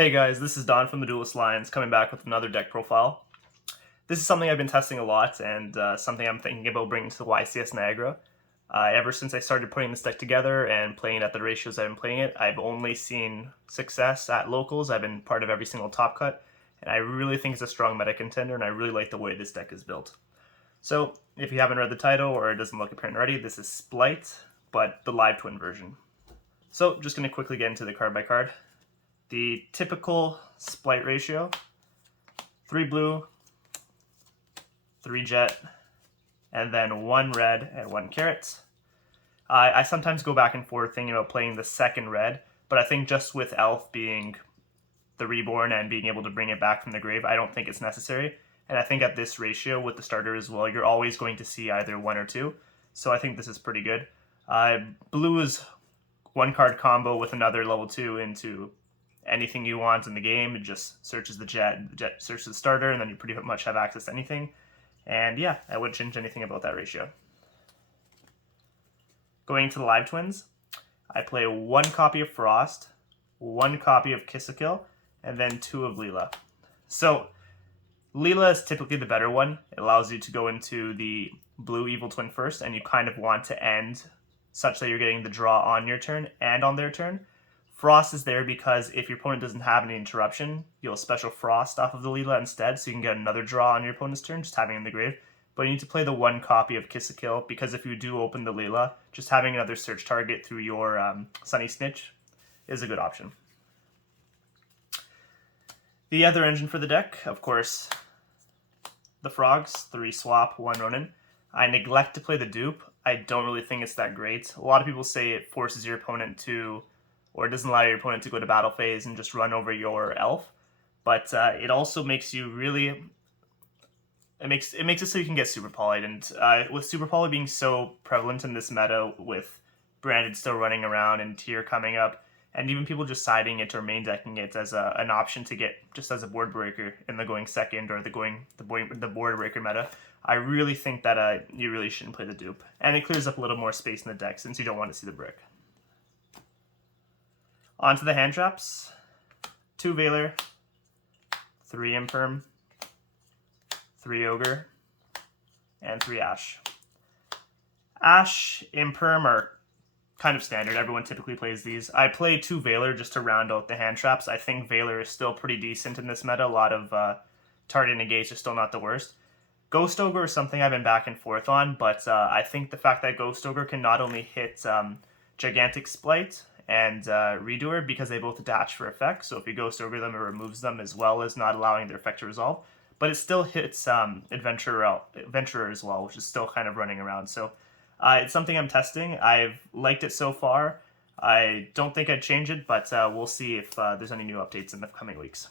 Hey guys, this is Don from the Duelist Alliance coming back with another deck profile. This is something I've been testing a lot and something I'm thinking about bringing to the YCS Niagara. Ever since I started putting this deck together and playing it at the ratios I've been playing it, I've only seen success at locals. I've been part of every single top cut, and I really think it's a strong meta contender, and I really like the way this deck is built. So, if you haven't read the title or it doesn't look apparent already, this is Spright, but the live twin version. So, just going to quickly get into the card by card. The typical Spright ratio, 3 blue, 3 jet, and then 1 red and 1 carrot. I sometimes go back and forth thinking about playing the second red, but I think just with Elf being the reborn and being able to bring it back from the grave, I don't think it's necessary. And I think at this ratio with the starter as well, you're always going to see either 1 or 2. So I think this is pretty good. Blue is 1 card combo with another level 2 into anything you want in the game. It just searches the jet searches the starter, and then you pretty much have access to anything. And yeah, I wouldn't change anything about that ratio. Going into the live twins, I play 1 copy of Frost, 1 copy of Kiss a Kill, and then 2 of Leela. So Leela is typically the better one. It allows you to go into the blue evil twin first, and you kind of want to end such that you're getting the draw on your turn and on their turn. Frost is there because if your opponent doesn't have any interruption, you'll special Frost off of the Leela instead, so you can get another draw on your opponent's turn, just having it in the grave. But you need to play the 1 copy of Kiss a Kill, because if you do open the Leela, just having another search target through your Sunny Snitch is a good option. The other engine for the deck, of course, the Frogs, 3 swap, 1 Ronin. I neglect to play the dupe. I don't really think it's that great. A lot of people say it forces your opponent to, or it doesn't allow your opponent to go to battle phase and just run over your elf. But it also makes you really, it makes it so you can get super polyed. And with super poly being so prevalent in this meta, with Branded still running around and Tier coming up, and even people just siding it or main decking it as an option to get just as a board breaker in the going second or the board breaker meta, I really think that you really shouldn't play the dupe. And it clears up a little more space in the deck since you don't want to see the brick. Onto the hand traps. 2 Veiler, 3 Imperm, 3 Ogre, and 3 Ash. Ash, Imperm are kind of standard. Everyone typically plays these. I play 2 Veiler just to round out the hand traps. I think Veiler is still pretty decent in this meta. A lot of target negates are still not the worst. Ghost Ogre is something I've been back and forth on, but I think the fact that Ghost Ogre can not only hit Gigantic Spright and Redoer, because they both attach for effect, so if you Ghost Ogre them, it removes them as well as not allowing their effect to resolve, but it still hits Adventurer as well, which is still kind of running around. So it's something I'm testing. I've liked it so far. I don't think I'd change it, but we'll see if there's any new updates in the coming weeks.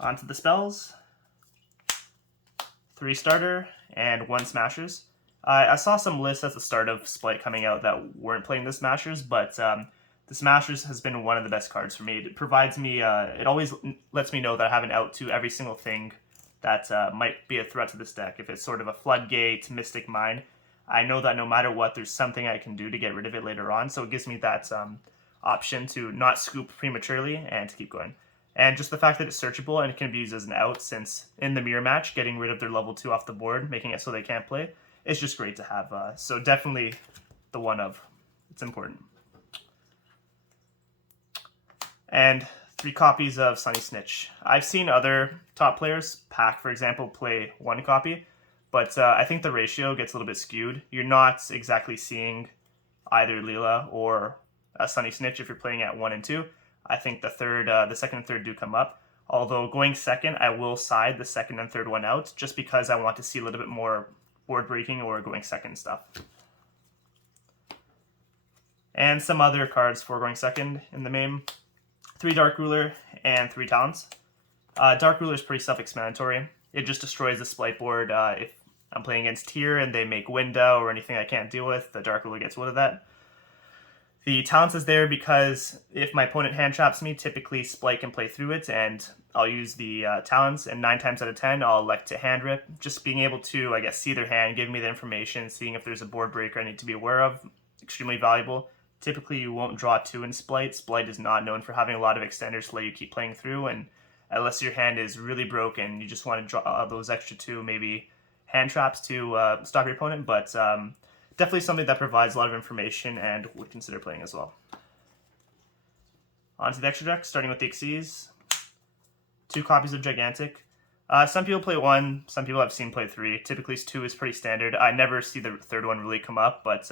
On to the spells. 3 starter and 1 smashers. I saw some lists at the start of Spright coming out that weren't playing the smashers, but the smashers has been one of the best cards for me. It provides me, it always lets me know that I have an out to every single thing that might be a threat to this deck. If it's sort of a Floodgate, Mystic Mine, I know that no matter what, there's something I can do to get rid of it later on, so it gives me that option to not scoop prematurely and to keep going. And just the fact that it's searchable and it can be used as an out, since in the mirror match, getting rid of their level 2 off the board, making it so they can't play, it's just great to have. So definitely the one of. It's important. And 3 copies of Sunny Snitch. I've seen other top players, Pack for example, play 1 copy, but I think the ratio gets a little bit skewed. You're not exactly seeing either Leela or a Sunny Snitch if you're playing at 1 and 2. I think the second and third do come up. Although going second, I will side the second and third one out, just because I want to see a little bit more board breaking or going second stuff. And some other cards for going second in the main. 3 Dark Ruler and 3 Talents. Dark Ruler is pretty self-explanatory. It just destroys the Spright board. If I'm playing against Tier and they make Window or anything I can't deal with, the Dark Ruler gets rid of that. The Talents is there because if my opponent hand traps me, typically Spright can play through it, and I'll use the Talents, and 9 times out of 10, I'll elect to hand rip. Just being able to, I guess, see their hand, give me the information, seeing if there's a board breaker I need to be aware of, extremely valuable. Typically, you won't draw 2 in Spright. Spright is not known for having a lot of extenders to let you keep playing through, and unless your hand is really broken, you just want to draw those extra 2, maybe hand traps to stop your opponent, but definitely something that provides a lot of information and would consider playing as well. On to the extra deck, starting with the Xyz. 2 copies of Gigantic. Some people play 1, some people I've seen play 3. Typically 2 is pretty standard. I never see the third one really come up, but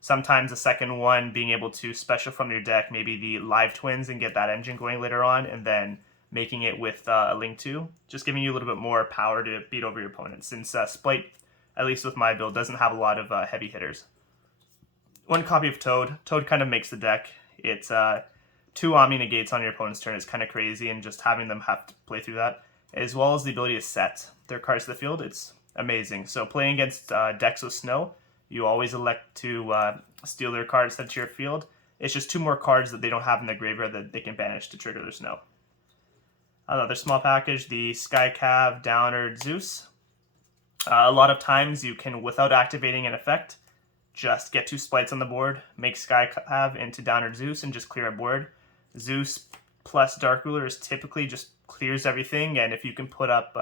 sometimes the second one being able to special from your deck, maybe the Live Twins and get that engine going later on, and then making it with a Link 2, just giving you a little bit more power to beat over your opponent, since Spright, at least with my build, doesn't have a lot of heavy hitters. 1 copy of Toad. Toad kind of makes the deck. It's 2 Omni negates on your opponent's turn is kind of crazy, and just having them have to play through that, as well as the ability to set their cards to the field, it's amazing. So playing against decks with Snow, you always elect to steal their cards sent to your field. It's just 2 more cards that they don't have in their graveyard that they can banish to trigger their Snow. Another small package, the Sky Cav Downer Zeus. A lot of times you can, without activating an effect, just get 2 Sprights on the board, make Sky Cav into Downer Zeus, and just clear a board. Zeus plus Dark Ruler is typically just clears everything, and if you can put up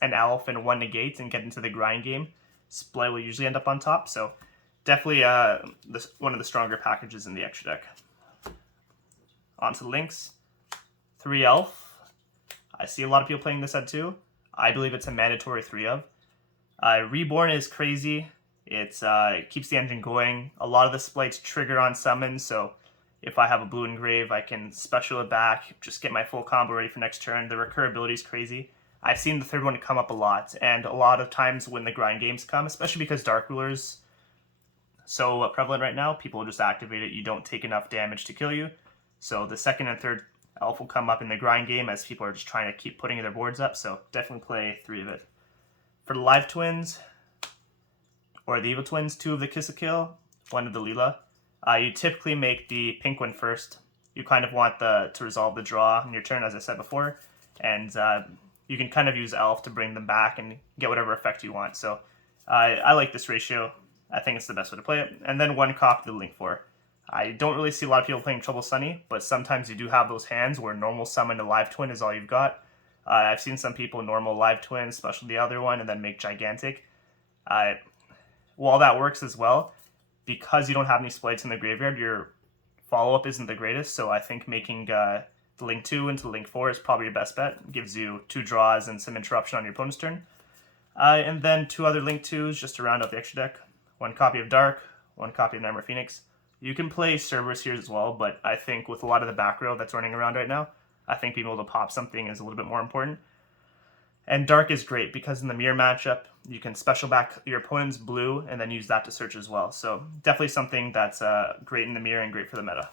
an Elf and 1 negate and get into the grind game, Spright will usually end up on top, so definitely one of the stronger packages in the extra deck. On to the links. 3 Elf. I see a lot of people playing this at 2. I believe it's a mandatory 3 of. Reborn is crazy. It keeps the engine going. A lot of the Sprights trigger on summon, so if I have a blue engrave, I can special it back, just get my full combo ready for next turn. The recurability is crazy. I've seen the third one come up a lot, and a lot of times when the grind games come, especially because Dark Ruler's so prevalent right now, people will just activate it. You don't take enough damage to kill you. So the second and third Elf will come up in the grind game as people are just trying to keep putting their boards up, so definitely play 3 of it. For the Live Twins, or the Evil Twins, 2 of the Kiss a Kill, 1 of the Leela. You typically make the pink one first. You kind of want to resolve the draw on your turn, as I said before, and you can kind of use Elf to bring them back and get whatever effect you want. So I like this ratio. I think it's the best way to play it. And then 1 copy of the Link 4. I don't really see a lot of people playing Trouble Sunny, but sometimes you do have those hands where normal summon a Live Twin is all you've got. I've seen some people normal Live Twin, special the other one, and then make Gigantic. While that works as well, because you don't have any Sprights in the graveyard, your follow-up isn't the greatest, so I think making the Link 2 into Link 4 is probably your best bet. It gives you 2 draws and some interruption on your opponent's turn. And then 2 other Link 2s just to round out the extra deck. 1 copy of Dark, 1 copy of Nightmare Phoenix. You can play Cerberus here as well, but I think with a lot of the back row that's running around right now, I think being able to pop something is a little bit more important. And Dark is great because in the mirror matchup, you can special back your opponent's blue and then use that to search as well. So definitely something that's great in the mirror and great for the meta.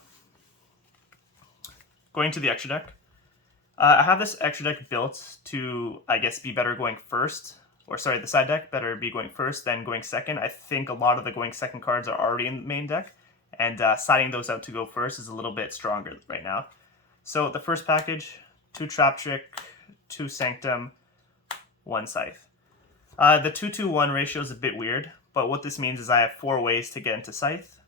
Going to the extra deck. I have this extra deck built to, I guess, be better going first. Or sorry, the side deck better be going first than going second. I think a lot of the going second cards are already in the main deck. And siding those out to go first is a little bit stronger right now. So the first package, 2 Trap Trick, 2 Sanctum, 1 Scythe. The 2-2-1 ratio is a bit weird, but what this means is I have 4 ways to get into Scythe.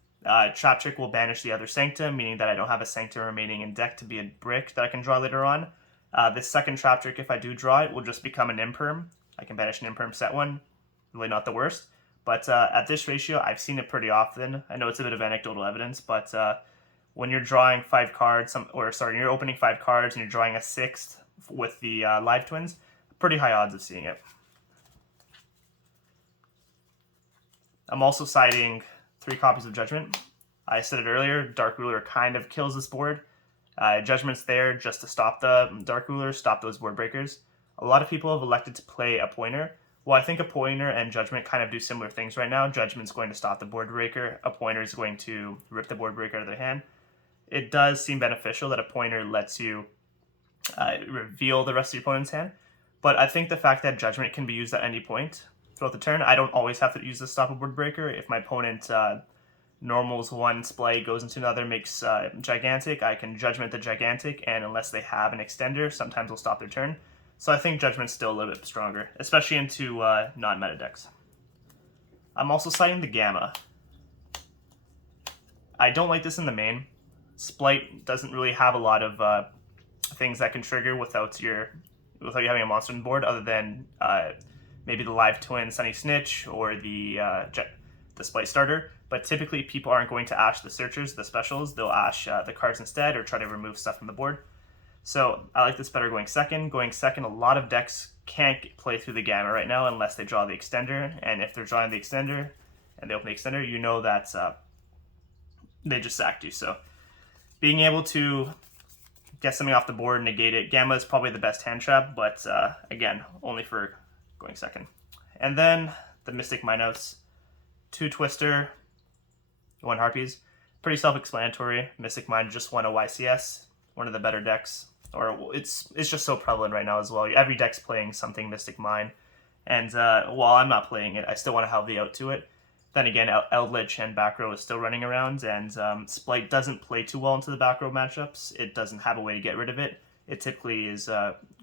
Trap Trick will banish the other Sanctum, meaning that I don't have a Sanctum remaining in deck to be a brick that I can draw later on. The second Trap Trick, if I do draw it, will just become an Imperm. I can banish an Imperm, set 1. Really not the worst. But at this ratio, I've seen it pretty often. I know it's a bit of anecdotal evidence, but when you're drawing 5 cards, you're opening 5 cards and you're drawing a 6th with the Live Twins, pretty high odds of seeing it. I'm also siding 3 copies of Judgment. I said it earlier, Dark Ruler kind of kills this board. Judgment's there just to stop the Dark Ruler, stop those board breakers. A lot of people have elected to play a Pointer. Well, I think a Pointer and Judgment kind of do similar things right now. Judgment's going to stop the board breaker. A Pointer is going to rip the board breaker out of their hand. It does seem beneficial that a Pointer lets you reveal the rest of your opponent's hand. But I think the fact that Judgment can be used at any point throughout the turn, I don't always have to use the stop a board breaker. If my opponent normals 1 splay, goes into another, makes Gigantic, I can Judgment the Gigantic, and unless they have an extender, sometimes they'll stop their turn. So I think Judgment's still a little bit stronger, especially into non-meta decks. I'm also citing the Gamma. I don't like this in the main. Spright doesn't really have a lot of things that can trigger without you having a monster on board, other than maybe the live twin Sunny Snitch or the Spright starter. But typically people aren't going to ash the searchers, the specials. They'll ash the cards instead, or try to remove stuff from the board. So I like this better going second. Going second, a lot of decks can't play through the gamma right now unless they draw the extender. And if they're drawing the extender and they open the extender, you know that they just sacked you. So being able to get something off the board, negate it. Gamma is probably the best hand trap, but again, only for going second. And then the Mystic Minos, 2 Twister, 1 Harpies. Pretty self-explanatory. Mystic Mine just won a YCS, one of the better decks. Or it's just so prevalent right now as well. Every deck's playing something Mystic Mine. And while I'm not playing it, I still want to have the out to it. Then again, Eldritch and back row is still running around, and Spright doesn't play too well into the back row matchups. It doesn't have a way to get rid of it. It typically is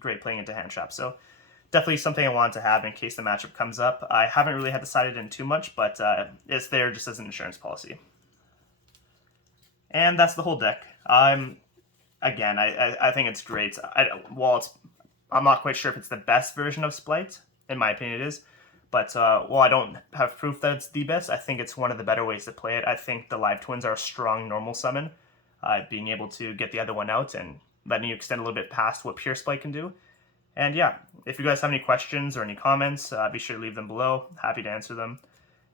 great playing into hand traps. So definitely something I wanted to have in case the matchup comes up. I haven't really had decided in too much, but it's there just as an insurance policy. And that's the whole deck. Again, I think it's great. I'm not quite sure if it's the best version of Spright. In my opinion, it is. But while I don't have proof that it's the best, I think it's one of the better ways to play it. I think the live twins are a strong normal summon. Being able to get the other one out and letting you extend a little bit past what pure Spright can do. And yeah, if you guys have any questions or any comments, be sure to leave them below. Happy to answer them.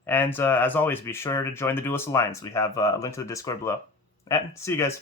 And as always, be sure to join the Duelist Alliance. We have a link to the Discord below. And see you guys.